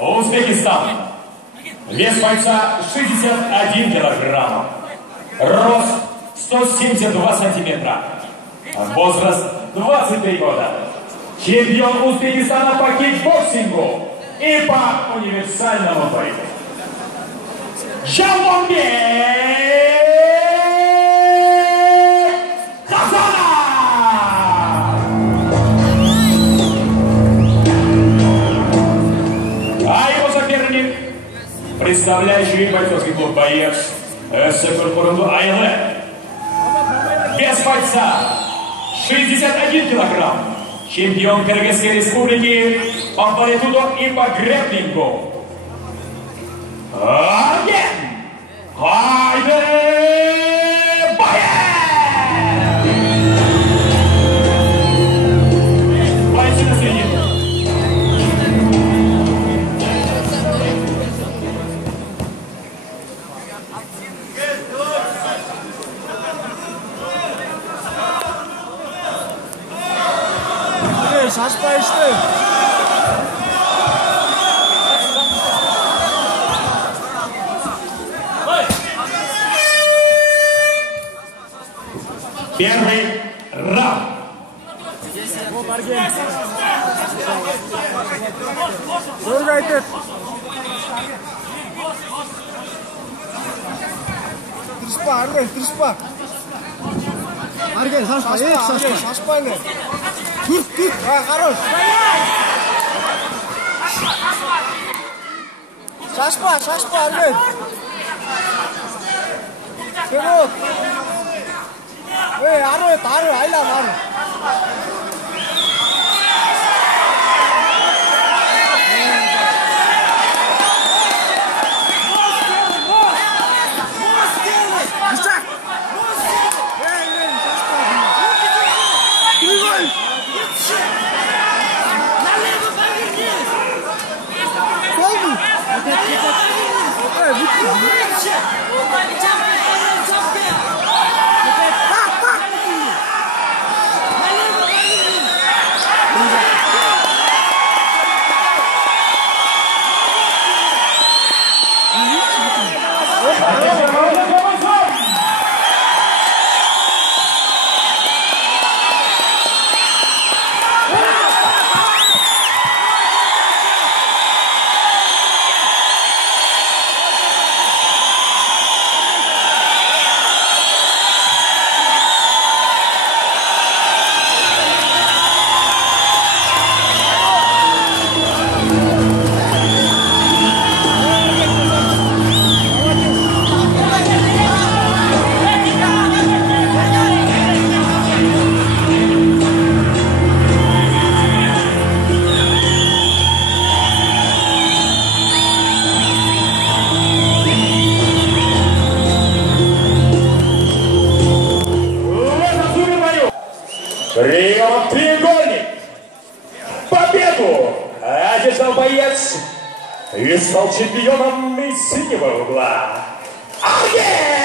Узбекистан. Вес бойца 61 килограмм. Рост 172 сантиметра. Возраст 23 года. Чемпион Узбекистана по кикбоксингу и по универсальному бою. Жолдонбек Хасанов! А его соперник, представляющий бойцовский клуб «Боец» Секуркурунду Айле. Вес бойца 61 килограмм. Чемпион Кыргызской республики по паритудо и по грэпплингу. Арген! Хайде Боец! Бойцы на середину. Şaşma işte. Первый раунд. Zorlaydı. Tırışpa Argen, tırışpa. Argen, şaşma, şaşma. Şaşma ne? Tut. Ha, хорош. Şaşma Argen. Vamos. Arro, ayla, arro. Прием треугольник. Победу одержал боец и стал чемпионом из синего угла. Арген!